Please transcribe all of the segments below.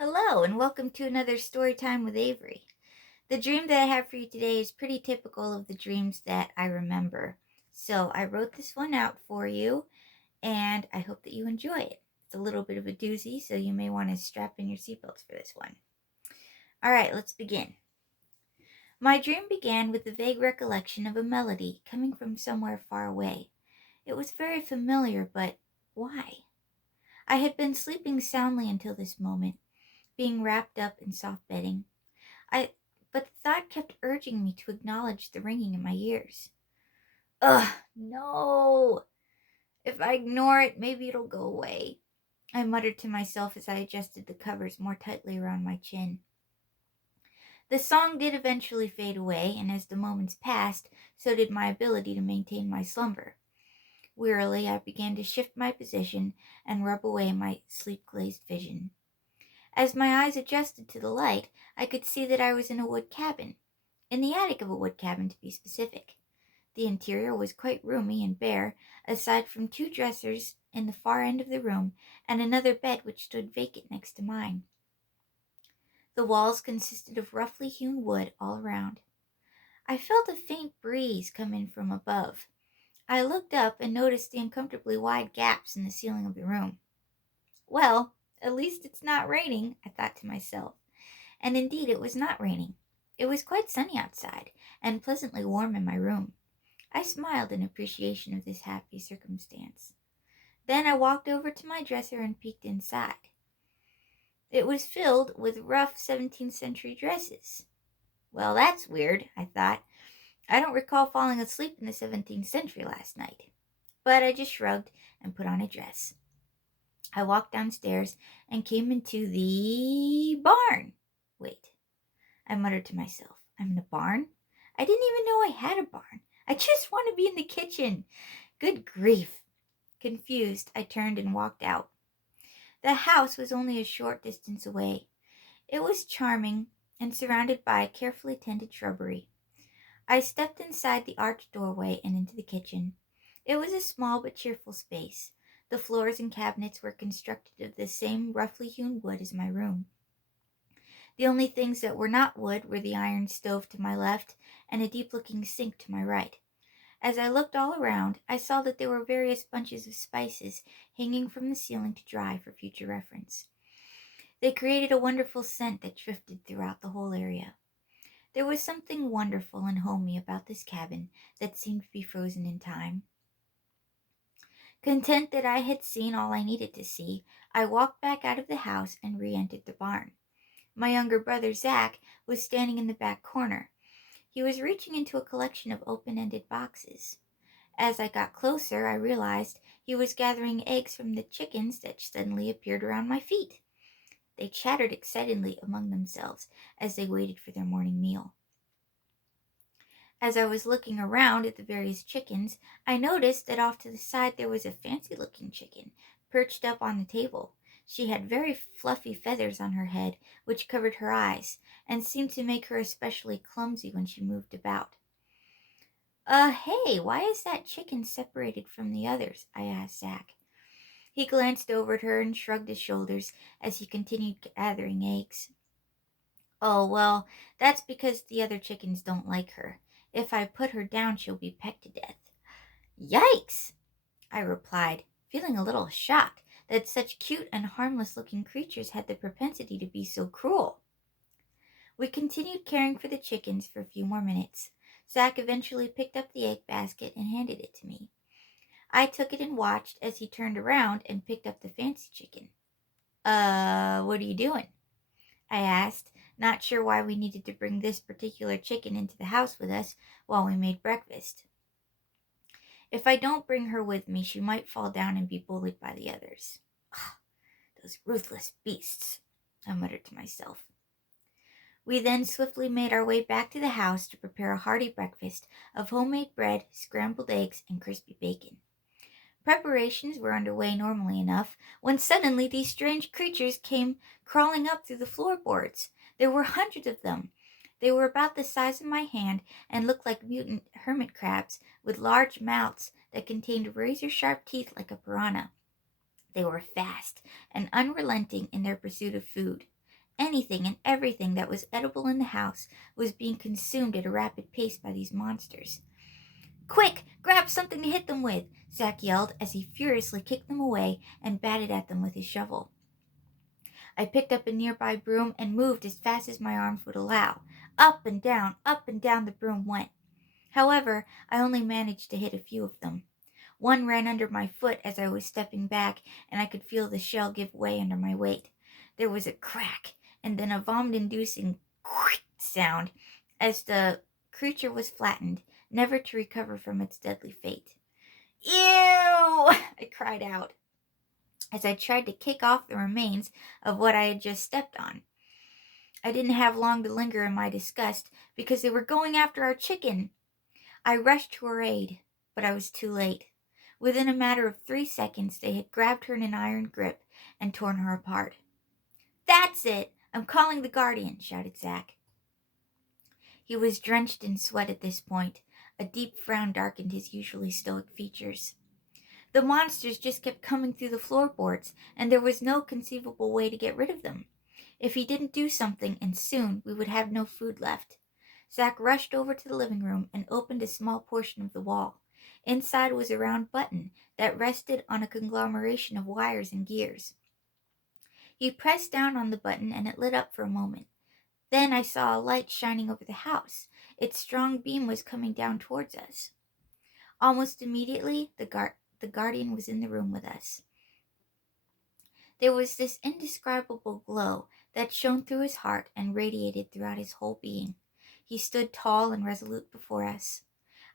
Hello, and welcome to another story time with Avery. The dream that I have for you today is pretty typical of the dreams that I remember. So I wrote this one out for you, and I hope that you enjoy it. It's a little bit of a doozy, so you may want to strap in your seatbelts for this one. All right, let's begin. My dream began with the vague recollection of a melody coming from somewhere far away. It was very familiar, but why? I had been sleeping soundly until this moment, being wrapped up in soft bedding. I but the thought kept urging me to acknowledge the ringing in my ears. Ugh, no. If I ignore it, maybe it'll go away, I muttered to myself as I adjusted the covers more tightly around my chin. The song did eventually fade away, and as the moments passed, so did my ability to maintain my slumber. Wearily, I began to shift my position and rub away my sleep-glazed vision. As my eyes adjusted to the light, I could see that I was in a wood cabin. In the attic of a wood cabin, to be specific. The interior was quite roomy and bare, aside from two dressers in the far end of the room and another bed which stood vacant next to mine. The walls consisted of roughly hewn wood all around. I felt a faint breeze come in from above. I looked up and noticed the uncomfortably wide gaps in the ceiling of the room. Well, at least it's not raining, I thought to myself. And indeed it was not raining. It was quite sunny outside, and pleasantly warm in my room. I smiled in appreciation of this happy circumstance. Then I walked over to my dresser and peeked inside. It was filled with rough 17th century dresses. Well, that's weird, I thought. I don't recall falling asleep in the 17th century last night. But I just shrugged and put on a dress. I walked downstairs and came into the barn. Wait, I muttered to myself. I'm in a barn? I didn't even know I had a barn. I just want to be in the kitchen. Good grief. Confused, I turned and walked out. The house was only a short distance away. It was charming and surrounded by carefully tended shrubbery. I stepped inside the arched doorway and into the kitchen. It was a small but cheerful space. The floors and cabinets were constructed of the same roughly hewn wood as my room. The only things that were not wood were the iron stove to my left and a deep-looking sink to my right. As I looked all around, I saw that there were various bunches of spices hanging from the ceiling to dry for future reference. They created a wonderful scent that drifted throughout the whole area. There was something wonderful and homey about this cabin that seemed to be frozen in time. Content that I had seen all I needed to see, I walked back out of the house and re-entered the barn. My younger brother, Zach, was standing in the back corner. He was reaching into a collection of open-ended boxes. As I got closer, I realized he was gathering eggs from the chickens that suddenly appeared around my feet. They chattered excitedly among themselves as they waited for their morning meal. As I was looking around at the various chickens, I noticed that off to the side there was a fancy-looking chicken, perched up on the table. She had very fluffy feathers on her head, which covered her eyes, and seemed to make her especially clumsy when she moved about. Hey, why is that chicken separated from the others?" I asked Zach. He glanced over at her and shrugged his shoulders as he continued gathering eggs. "Oh, well, that's because the other chickens don't like her. If I put her down, she'll be pecked to death." "Yikes!" I replied, feeling a little shocked that such cute and harmless-looking creatures had the propensity to be so cruel. We continued caring for the chickens for a few more minutes. Zach eventually picked up the egg basket and handed it to me. I took it and watched as he turned around and picked up the fancy chicken. What are you doing?" I asked, not sure why we needed to bring this particular chicken into the house with us while we made breakfast. If I don't bring her with me, she might fall down and be bullied by the others. Ah, those ruthless beasts, I muttered to myself. We then swiftly made our way back to the house to prepare a hearty breakfast of homemade bread, scrambled eggs, and crispy bacon. Preparations were underway normally enough when suddenly these strange creatures came crawling up through the floorboards. There were hundreds of them. They were about the size of my hand and looked like mutant hermit crabs with large mouths that contained razor-sharp teeth like a piranha. They were fast and unrelenting in their pursuit of food. Anything and everything that was edible in the house was being consumed at a rapid pace by these monsters. "Quick, grab something to hit them with," Zack yelled as he furiously kicked them away and batted at them with his shovel. I picked up a nearby broom and moved as fast as my arms would allow. Up and down the broom went. However, I only managed to hit a few of them. One ran under my foot as I was stepping back, and I could feel the shell give way under my weight. There was a crack, and then a vomit-inducing "quick" sound as the creature was flattened, never to recover from its deadly fate. "Ew!" I cried out as I tried to kick off the remains of what I had just stepped on. I didn't have long to linger in my disgust, because they were going after our chicken. I rushed to her aid, but I was too late. Within a matter of 3 seconds, they had grabbed her in an iron grip and torn her apart. "That's it! I'm calling the Guardian," shouted Zack. He was drenched in sweat at this point. A deep frown darkened his usually stoic features. The monsters just kept coming through the floorboards, and there was no conceivable way to get rid of them. If he didn't do something, and soon, we would have no food left. Zack rushed over to the living room and opened a small portion of the wall. Inside was a round button that rested on a conglomeration of wires and gears. He pressed down on the button and it lit up for a moment. Then I saw a light shining over the house. Its strong beam was coming down towards us. Almost immediately, the Guardian was in the room with us. There was this indescribable glow that shone through his heart and radiated throughout his whole being. He stood tall and resolute before us.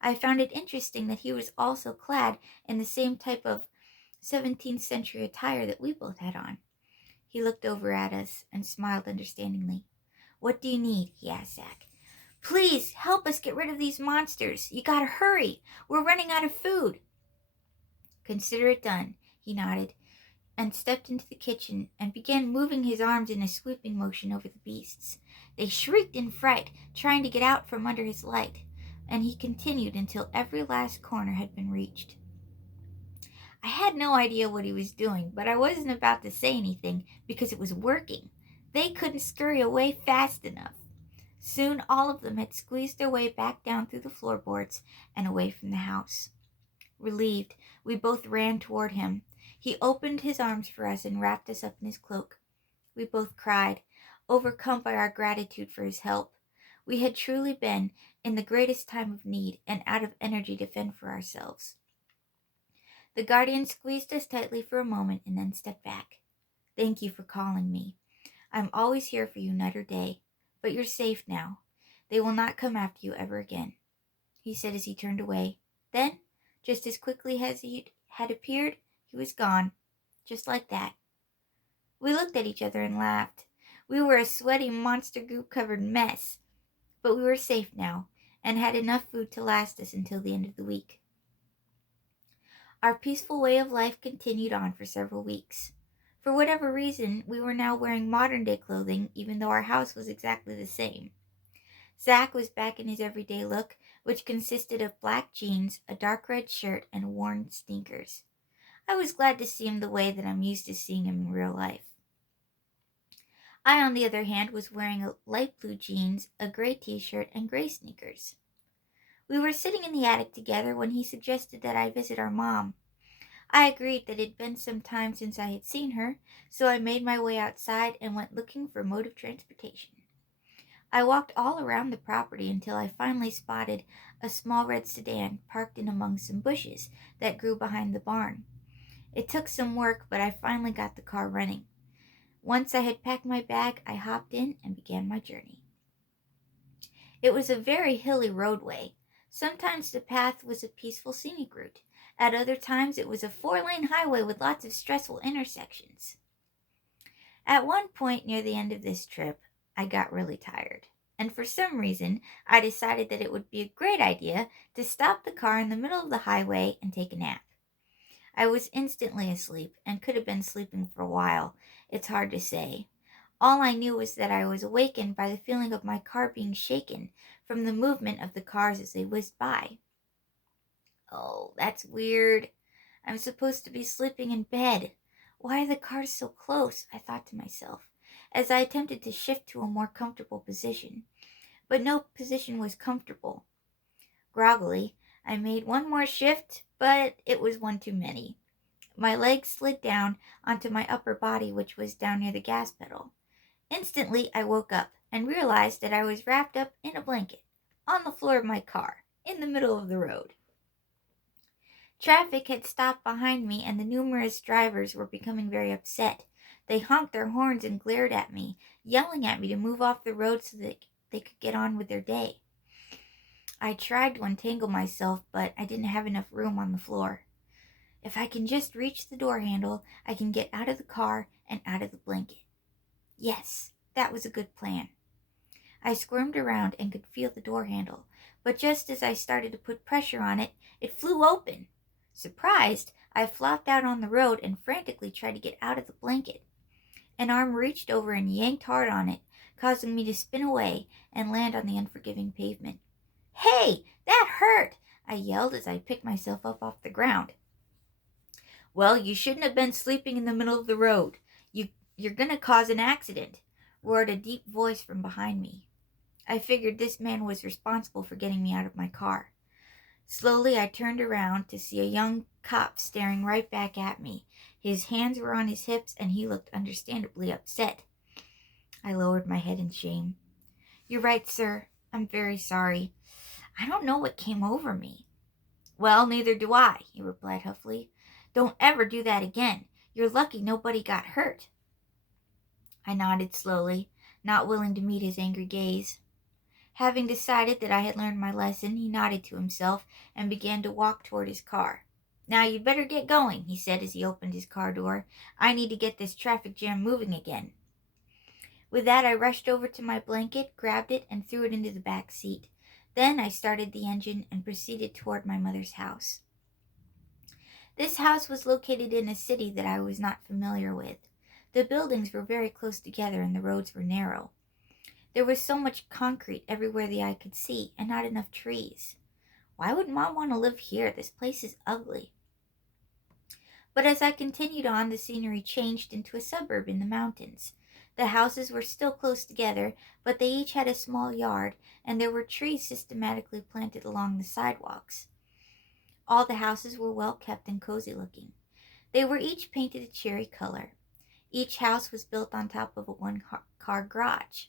I found it interesting that he was also clad in the same type of 17th century attire that we both had on. He looked over at us and smiled understandingly. "What do you need?" he asked Zack. "Please, help us get rid of these monsters. You gotta hurry. We're running out of food." "Consider it done," he nodded, and stepped into the kitchen and began moving his arms in a sweeping motion over the beasts. They shrieked in fright, trying to get out from under his light, and he continued until every last corner had been reached. I had no idea what he was doing, but I wasn't about to say anything because it was working. They couldn't scurry away fast enough. Soon all of them had squeezed their way back down through the floorboards and away from the house. Relieved, we both ran toward him. He opened his arms for us and wrapped us up in his cloak. We both cried, overcome by our gratitude for his help. We had truly been in the greatest time of need and out of energy to fend for ourselves. The Guardian squeezed us tightly for a moment and then stepped back. "Thank you for calling me. I'm always here for you night or day, but you're safe now. They will not come after you ever again," he said as he turned away. Then, just as quickly as he had appeared, he was gone, just like that. We looked at each other and laughed. We were a sweaty, monster goop-covered mess, but we were safe now and had enough food to last us until the end of the week. Our peaceful way of life continued on for several weeks. For whatever reason, we were now wearing modern-day clothing, even though our house was exactly the same. Zack was back in his everyday look, which consisted of black jeans, a dark red shirt, and worn sneakers. I was glad to see him the way that I'm used to seeing him in real life. I, on the other hand, was wearing a light blue jeans, a gray t-shirt, and gray sneakers. We were sitting in the attic together when he suggested that I visit our mom. I agreed that it had been some time since I had seen her, so I made my way outside and went looking for mode of transportation. I walked all around the property until I finally spotted a small red sedan parked in among some bushes that grew behind the barn. It took some work, but I finally got the car running. Once I had packed my bag, I hopped in and began my journey. It was a very hilly roadway. Sometimes the path was a peaceful scenic route. At other times it was a 4-lane highway with lots of stressful intersections. At one point near the end of this trip, I got really tired, and for some reason I decided that it would be a great idea to stop the car in the middle of the highway and take a nap. I was instantly asleep and could have been sleeping for a while. It's hard to say. All I knew was that I was awakened by the feeling of my car being shaken from the movement of the cars as they whizzed by. Oh, that's weird. I'm supposed to be sleeping in bed. Why are the cars so close? I thought to myself. as I attempted to shift to a more comfortable position. But no position was comfortable. Groggily, I made one more shift, but it was one too many. My legs slid down onto my upper body, which was down near the gas pedal. Instantly, I woke up and realized that I was wrapped up in a blanket on the floor of my car in the middle of the road. Traffic had stopped behind me, and the numerous drivers were becoming very upset. They honked their horns and glared at me, yelling at me to move off the road so that they could get on with their day. I tried to untangle myself, but I didn't have enough room on the floor. If I can just reach the door handle, I can get out of the car and out of the blanket. Yes, that was a good plan. I squirmed around and could feel the door handle, but just as I started to put pressure on it, it flew open. Surprised, I flopped out on the road and frantically tried to get out of the blanket. An arm reached over and yanked hard on it, causing me to spin away and land on the unforgiving pavement. "Hey, that hurt!" I yelled as I picked myself up off the ground. "Well, you shouldn't have been sleeping in the middle of the road. You're gonna cause an accident," roared a deep voice from behind me. I figured this man was responsible for getting me out of my car. Slowly, I turned around to see a young cop staring right back at me. His hands were on his hips, and he looked understandably upset. I lowered my head in shame. "You're right, sir. I'm very sorry. I don't know what came over me." "Well, neither do I," he replied huffily. "Don't ever do that again. You're lucky nobody got hurt." I nodded slowly, not willing to meet his angry gaze. Having decided that I had learned my lesson, he nodded to himself and began to walk toward his car. "Now you'd better get going," he said as he opened his car door. "I need to get this traffic jam moving again." With that, I rushed over to my blanket, grabbed it, and threw it into the back seat. Then I started the engine and proceeded toward my mother's house. This house was located in a city that I was not familiar with. The buildings were very close together and the roads were narrow. There was so much concrete everywhere the eye could see, and not enough trees. Why would Mom want to live here? This place is ugly. But as I continued on, the scenery changed into a suburb in the mountains. The houses were still close together, but they each had a small yard, and there were trees systematically planted along the sidewalks. All the houses were well kept and cozy looking. They were each painted a cherry color. Each house was built on top of a one-car garage.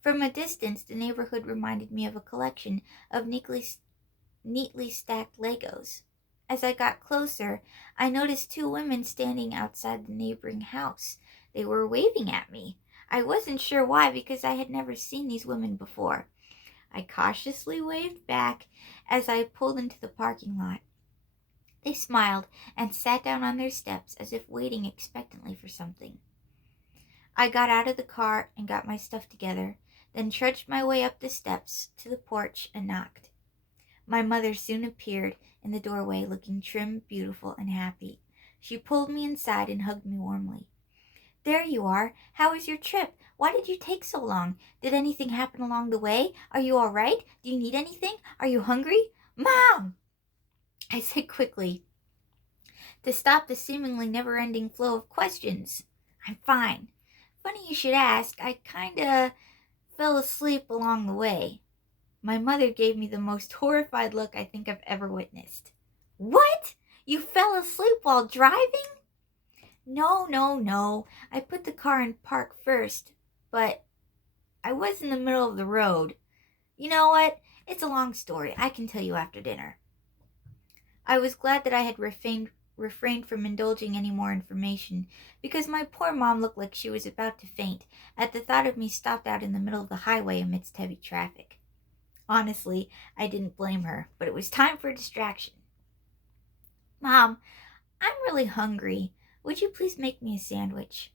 From a distance, the neighborhood reminded me of a collection of neatly stacked Legos. As I got closer, I noticed two women standing outside the neighboring house. They were waving at me. I wasn't sure why, because I had never seen these women before. I cautiously waved back as I pulled into the parking lot. They smiled and sat down on their steps as if waiting expectantly for something. I got out of the car and got my stuff together, then trudged my way up the steps to the porch and knocked. My mother soon appeared in the doorway, looking trim, beautiful, and happy. She pulled me inside and hugged me warmly. "There you are. How was your trip? Why did you take so long? Did anything happen along the way? Are you all right? Do you need anything? Are you hungry?" "Mom!" I said quickly, to stop the seemingly never-ending flow of questions. "I'm fine. Funny you should ask. I kinda fell asleep along the way." My mother gave me the most horrified look I think I've ever witnessed. "What? You fell asleep while driving?" No. I put the car in park first, but I was in the middle of the road. You know what? It's a long story. I can tell you after dinner." I was glad that I had refrained from indulging any more information, because my poor mom looked like she was about to faint at the thought of me stopped out in the middle of the highway amidst heavy traffic. Honestly, I didn't blame her, but it was time for a distraction. "Mom, I'm really hungry. Would you please make me a sandwich?"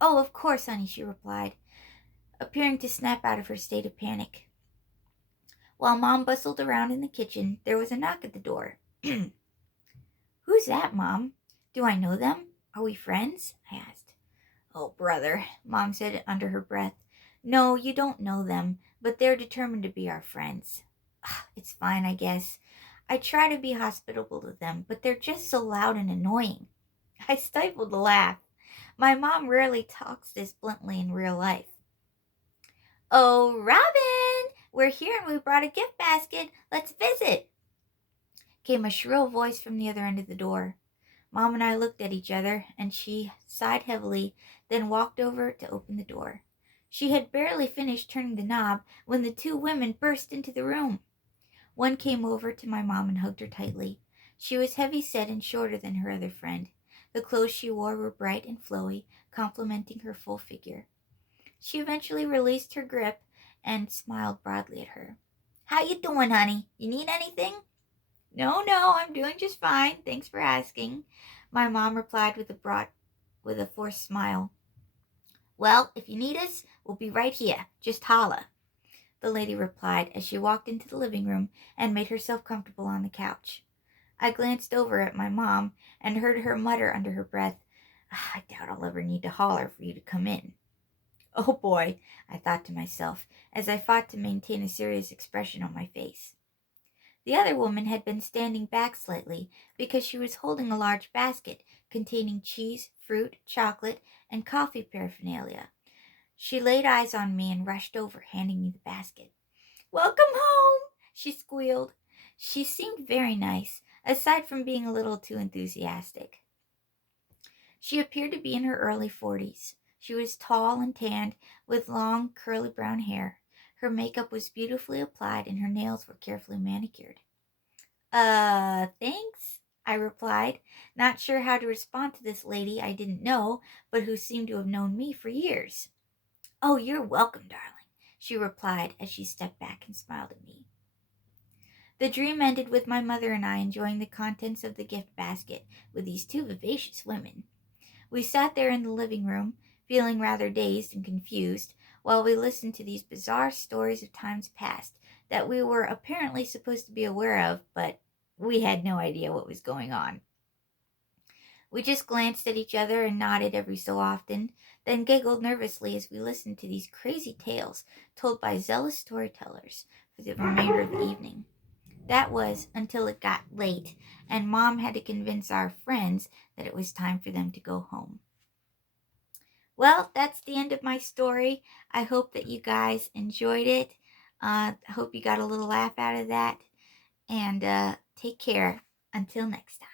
"Oh, of course, honey," she replied, appearing to snap out of her state of panic. While Mom bustled around in the kitchen, there was a knock at the door. "Who's that, Mom? Do I know them? Are we friends?" I asked. "Oh, brother," Mom said under her breath. "No, you don't know them, but they're determined to be our friends." "It's fine, I guess. I try to be hospitable to them, but they're just so loud and annoying." I stifled a laugh. My mom rarely talks this bluntly in real life. "Oh, Robin, we're here and we brought a gift basket. Let's visit," came a shrill voice from the other end of the door. Mom and I looked at each other, and she sighed heavily, then walked over to open the door. She had barely finished turning the knob when the two women burst into the room. One came over to my mom and hugged her tightly. She was heavy-set and shorter than her other friend. The clothes she wore were bright and flowy, complementing her full figure. She eventually released her grip and smiled broadly at her. "How you doing, honey? You need anything?" No, I'm doing just fine. Thanks for asking," my mom replied with a forced smile. "Well, if you need us, we'll be right here. Just holla," the lady replied as she walked into the living room and made herself comfortable on the couch. I glanced over at my mom and heard her mutter under her breath, "I doubt I'll ever need to holler for you to come in." Oh boy, I thought to myself as I fought to maintain a serious expression on my face. The other woman had been standing back slightly because she was holding a large basket containing cheese, fruit, chocolate, and coffee paraphernalia. She laid eyes on me and rushed over, handing me the basket. "Welcome home," she squealed. She seemed very nice, aside from being a little too enthusiastic. She appeared to be in her early 40s. She was tall and tanned, with long, curly brown hair. Her makeup was beautifully applied and her nails were carefully manicured. Thanks," I replied, not sure how to respond to this lady I didn't know, but who seemed to have known me for years. "Oh, you're welcome, darling," she replied as she stepped back and smiled at me. The dream ended with my mother and I enjoying the contents of the gift basket with these two vivacious women. We sat there in the living room, feeling rather dazed and confused, while we listened to these bizarre stories of times past that we were apparently supposed to be aware of, but we had no idea what was going on. We just glanced at each other and nodded every so often, then giggled nervously as we listened to these crazy tales told by zealous storytellers for the remainder of the evening. That was until it got late and Mom had to convince our friends that it was time for them to go home. Well, that's the end of my story. I hope that you guys enjoyed it. I hope you got a little laugh out of that. And take care. Until next time.